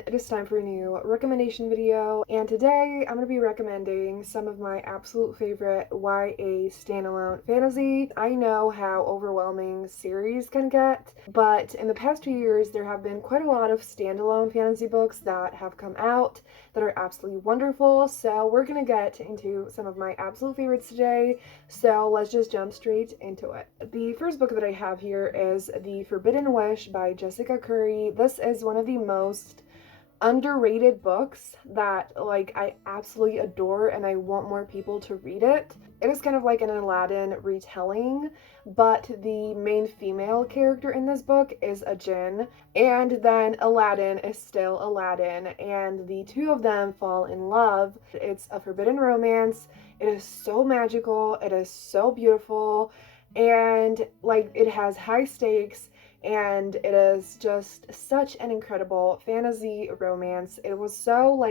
everyone, it is time for a new recommendation video, and today I'm going to be recommending some of my absolute favorite YA standalone fantasy. I know how overwhelming series can get, but in the past 2 years there have been quite a lot of standalone fantasy books that have come out that are absolutely wonderful, so we're going to get into some of my absolute favorites today, so let's just jump straight into it. The first book that I have here is The Forbidden Wish by Jessica Curry. This is one of the most underrated books that I absolutely adore and I want more people to read it. It is kind of like an Aladdin retelling, but the main female character in this book is a jinn, and then Aladdin is still Aladdin, and the two of them fall in love. It's a forbidden romance. It is so magical, it is so beautiful, and it has high stakes, and it is just such an incredible fantasy romance. It was so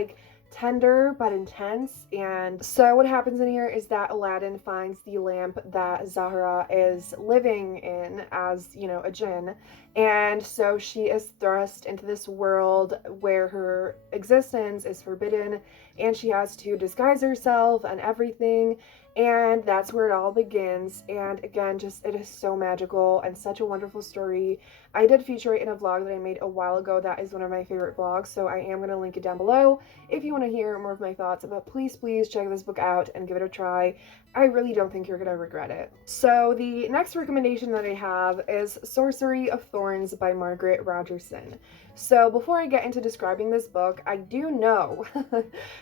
tender but intense. And so what happens in here is that Aladdin finds the lamp that Zahra is living in as, a jinn, and so she is thrust into this world where her existence is forbidden and she has to disguise herself and everything, and that's where it all begins. And again, just it is so magical and such a wonderful story. I did feature it in a vlog that I made a while ago. That is one of my favorite vlogs, so I am going to link it down below if you want to hear more of my thoughts. But please check this book out and give it a try. I really don't think you're going to regret it. So the next recommendation that I have is Sorcery of Thorns by Margaret Rogerson. So before I get into describing this book, I do know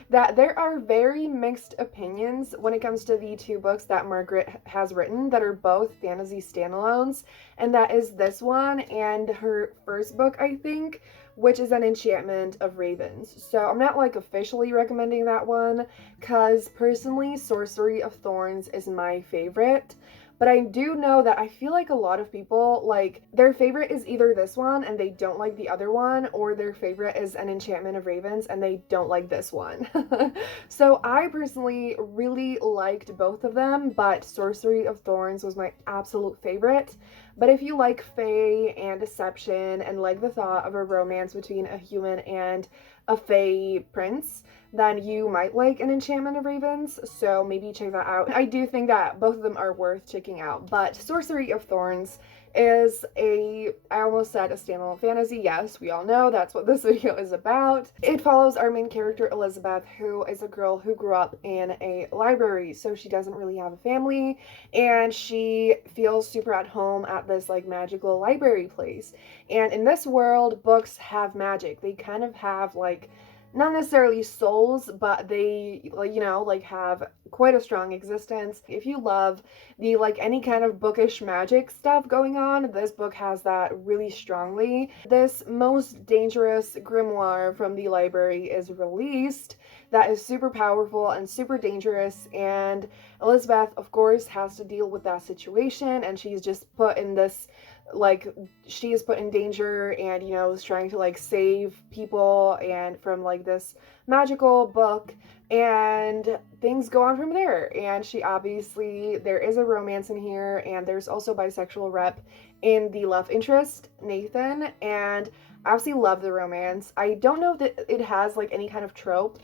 that there are very mixed opinions when it comes to the two books that Margaret has written that are both fantasy standalones, and that is this one and her first book, I think, which is An Enchantment of Ravens. So I'm not officially recommending that one because personally Sorcery of Thorns is my favorite. But I do know that I feel like a lot of people, their favorite is either this one and they don't like the other one, or their favorite is An Enchantment of Ravens and they don't like this one. So I personally really liked both of them, but Sorcery of Thorns was my absolute favorite. But if you like fae and deception and like the thought of a romance between a human and a fae prince, then you might like An Enchantment of Ravens, so maybe check that out. I do think that both of them are worth checking out, but Sorcery of Thorns is I almost said a standalone fantasy. Yes, we all know that's what this video is about. It follows our main character, Elizabeth, who is a girl who grew up in a library, so she doesn't really have a family, and she feels super at home at this magical library place. And in this world, books have magic. They kind of have not necessarily souls, but they have quite a strong existence. If you love the any kind of bookish magic stuff going on, this book has that really strongly. This most dangerous grimoire from the library is released that is super powerful and super dangerous, and Elizabeth of course has to deal with that situation, and she's just put in this she is put in danger, and is trying to save people and from this magical book, and things go on from there. And she obviously, there is a romance in here, and there's also bisexual rep in the love interest, Nathan, and I absolutely love the romance. I don't know that it has any kind of trope,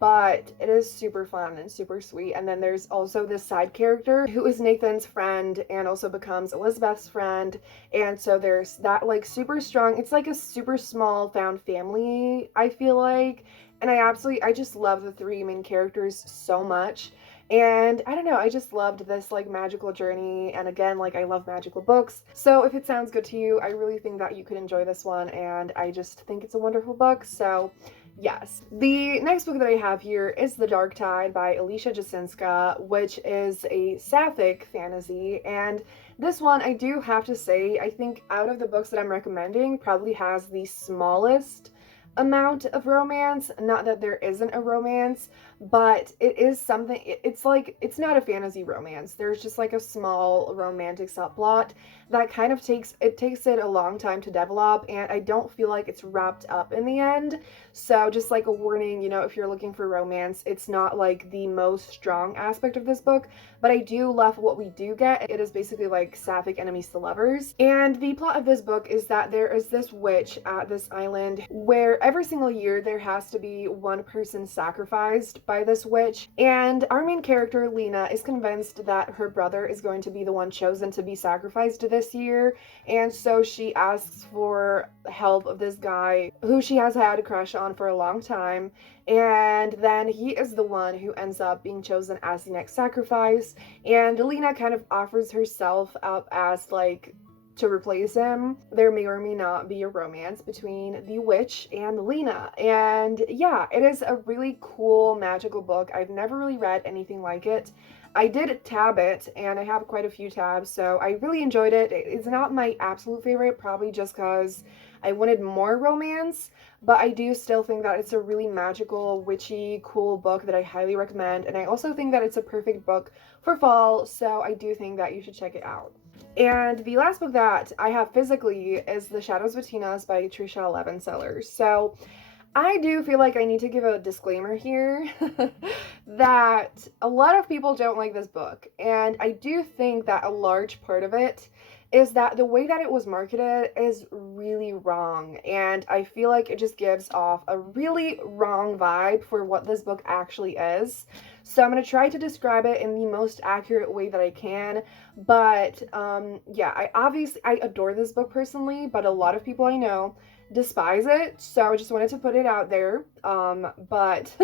but it is super fun and super sweet. And then there's also this side character who is Nathan's friend and also becomes Elizabeth's friend, and so there's that super strong, it's a super small found family, I feel like. And I just love the three main characters so much. And I don't know, I just loved this magical journey, and again, I love magical books, so if it sounds good to you, I really think that you could enjoy this one, and I just think it's a wonderful book, so yes. The next book that I have here is The Dark Tide by Alicia Jasinska, which is a sapphic fantasy, and this one, I do have to say, I think out of the books that I'm recommending, probably has the smallest amount of romance. Not that there isn't a romance, but it is something, it's it's not a fantasy romance. There's just a small romantic subplot that kind of takes it a long time to develop, and I don't feel like it's wrapped up in the end. So just a warning, if you're looking for romance, it's not the most strong aspect of this book, but I do love what we do get. It is basically sapphic enemies to lovers. And the plot of this book is that there is this witch at this island where every single year there has to be one person sacrificed by this witch, and our main character, Lena, is convinced that her brother is going to be the one chosen to be sacrificed this year, and so she asks for help of this guy who she has had a crush on for a long time, and then he is the one who ends up being chosen as the next sacrifice, and Lena kind of offers herself up as like to replace him. There may or may not be a romance between the witch and Lena. And yeah, it is a really cool magical book. I've never really read anything like it. I did tab it, and I have quite a few tabs, so I really enjoyed it. It's not my absolute favorite, probably just because I wanted more romance, but I do still think that it's a really magical, witchy, cool book that I highly recommend, and I also think that it's a perfect book for fall, so I do think that you should check it out. And the last book that I have physically is The Shadows Between Us by Trisha Levenseller. So I do feel like I need to give a disclaimer here that a lot of people don't like this book, and I do think that a large part of it is that the way that it was marketed is really wrong, and I feel like it just gives off a really wrong vibe for what this book actually is. So I'm going to try to describe it in the most accurate way that I can, but yeah, I adore this book personally, but a lot of people I know despise it, so I just wanted to put it out there. But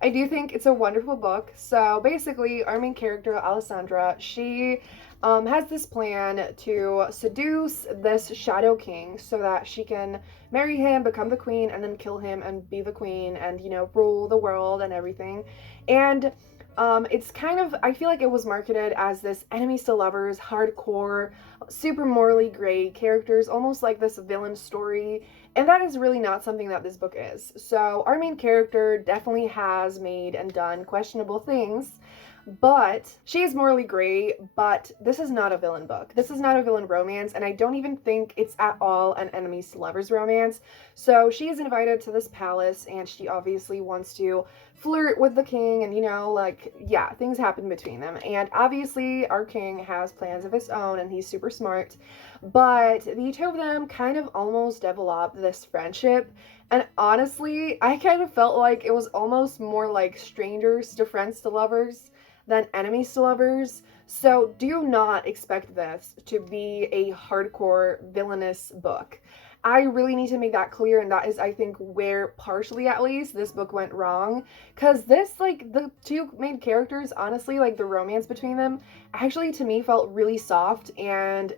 I do think it's a wonderful book. So basically, our main character, Alessandra, she has this plan to seduce this Shadow King so that she can marry him, become the queen, and then kill him and be the queen and, you know, rule the world and everything. And it's kind of, I feel like it was marketed as this enemies to lovers, hardcore, super morally gray characters, almost like this villain story, and that is really not something that this book is. So our main character definitely has made and done questionable things, but she is morally gray, but this is not a villain book. This is not a villain romance, and I don't even think it's at all an enemies to lovers romance. So she is invited to this palace, and she obviously wants to flirt with the king, and, you know, like, yeah, things happen between them. And obviously our king has plans of his own, and he's super smart, but the two of them kind of almost develop this friendship. And honestly, I kind of felt like it was almost more like strangers to friends to lovers than enemies to lovers. So do not expect this to be a hardcore villainous book. I really need to make that clear, and that is, I think, where, partially at least, this book went wrong. Because this, like, the two main characters, honestly, like, the romance between them, actually, to me, felt really soft and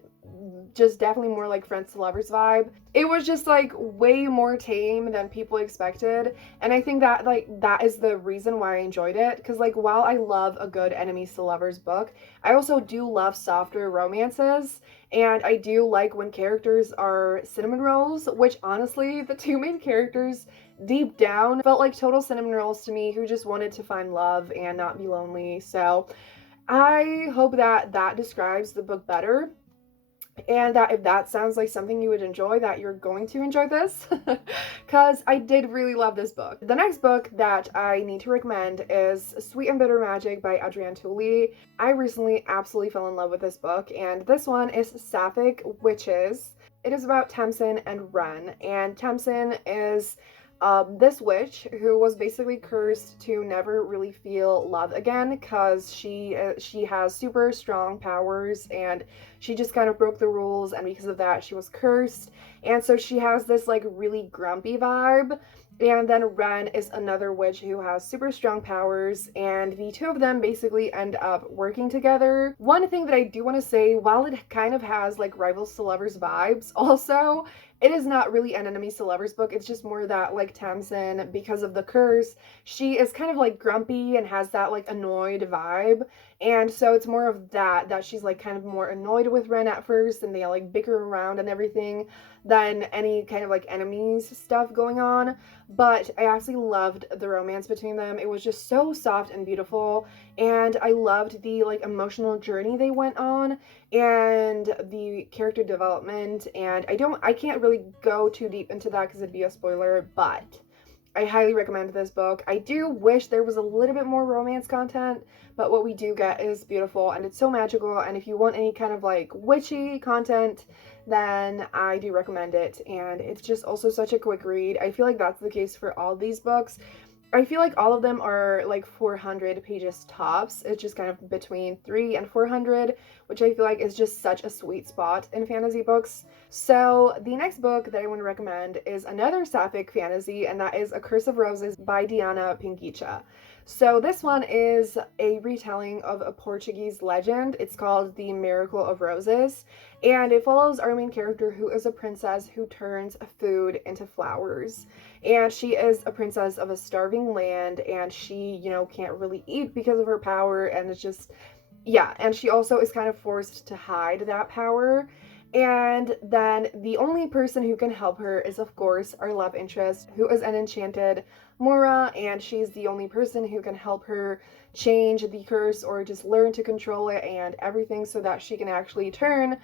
just definitely more like friends to lovers vibe. It was just like way more tame than people expected, and I think that like that is the reason why I enjoyed it, because like while I love a good enemies to lovers book, I also do love softer romances, and I do like when characters are cinnamon rolls, which honestly the two main characters deep down felt like total cinnamon rolls to me, who just wanted to find love and not be lonely. So I hope that that describes the book better, and that if that sounds like something you would enjoy, that you're going to enjoy this, because I did really love this book. The next book that I need to recommend is Sweet and Bitter Magic by Adrienne Tooley. I recently absolutely fell in love with this book, and this one is Sapphic Witches. It is about Tamsin and Ren, and Tamsin is this witch who was basically cursed to never really feel love again, because she has super strong powers, and she just kind of broke the rules, and because of that she was cursed, and so she has this like really grumpy vibe. And then Ren is another witch who has super strong powers, and the two of them basically end up working together. One thing that I do want to say, while it kind of has like rivals to lovers vibes, also it is not really an enemies to lovers book. It's just more that like Tamsin, because of the curse, she is kind of like grumpy and has that like annoyed vibe, and so it's more of that she's like kind of more annoyed with Ren at first, and they like bicker around and everything, than any kind of like enemies stuff going on. But I absolutely loved the romance between them. It was just so soft and beautiful, and I loved the like emotional journey they went on, and the character development. And I can't really go too deep into that because it'd be a spoiler, but I highly recommend this book. I do wish there was a little bit more romance content, but what we do get is beautiful and it's so magical. And if you want any kind of like witchy content, then I do recommend it. And it's just also such a quick read. I feel like that's the case for all these books. I feel like all of them are like 400 pages tops. It's just kind of between 300 and 400, which I feel like is just such a sweet spot in fantasy books. So the next book that I want to recommend is another sapphic fantasy, and that is A Curse of Roses by Diana Pinkicha. So this one is a retelling of a Portuguese legend. It's called The Miracle of Roses, and it follows our main character, who is a princess who turns food into flowers. And she is a princess of a starving land, and she, can't really eat because of her power, and it's just, yeah, and she also is kind of forced to hide that power. And then the only person who can help her is, of course, our love interest, who is an enchanted Mora, and she's the only person who can help her change the curse or just learn to control it and everything so that she can actually turn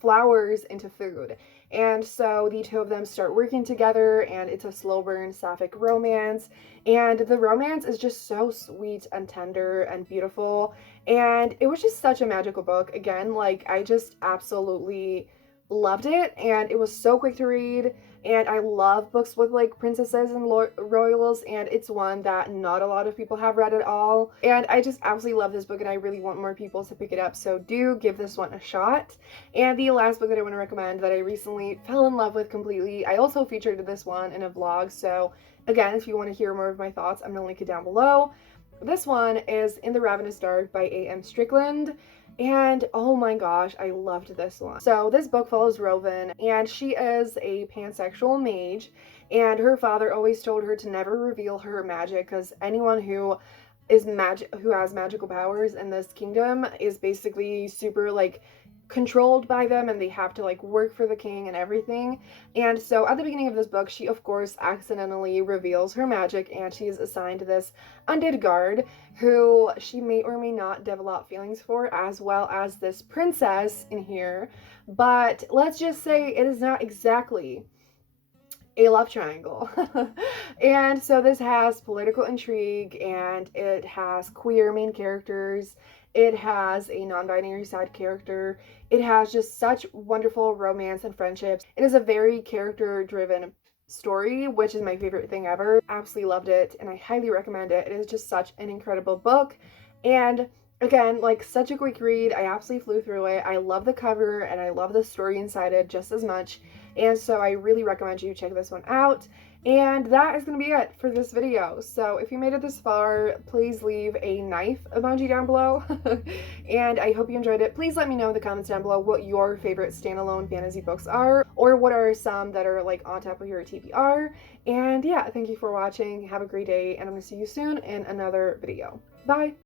flowers into food. And so the two of them start working together, and it's a slow burn sapphic romance. And the romance is just so sweet and tender and beautiful. And it was just such a magical book. Again, like, I just absolutely loved it, and it was so quick to read. And I love books with like princesses and royals, and it's one that not a lot of people have read at all. And I just absolutely love this book, and I really want more people to pick it up, so do give this one a shot. And the last book that I want to recommend that I recently fell in love with completely, I also featured this one in a vlog, so again, if you want to hear more of my thoughts, I'm going to link it down below. This one is In the Ravenous Dark by A.M. Strickland. And oh my gosh, I loved this one. So this book follows Rowan, and she is a pansexual mage, and her father always told her to never reveal her magic, because anyone who has magical powers in this kingdom is basically super like controlled by them, and they have to like work for the king and everything. And so at the beginning of this book, she of course accidentally reveals her magic, and she's assigned this undead guard who she may or may not develop feelings for, as well as this princess in here. But let's just say it is not exactly a love triangle. And so this has political intrigue, and it has queer main characters, it has a non-binary side character, it has just such wonderful romance and friendships. It is a very character driven story, which is my favorite thing ever. Absolutely loved it, and I highly recommend it. It is just such an incredible book, and again, like, such a quick read. I absolutely flew through it. I love the cover, and I love the story inside it just as much, and so I really recommend you check this one out. And that is going to be it for this video. So if you made it this far, please leave a knife emoji down below. And I hope you enjoyed it. Please let me know in the comments down below what your favorite standalone fantasy books are, or what are some that are like on top of your TBR. And yeah, thank you for watching. Have a great day, and I'm going to see you soon in another video. Bye!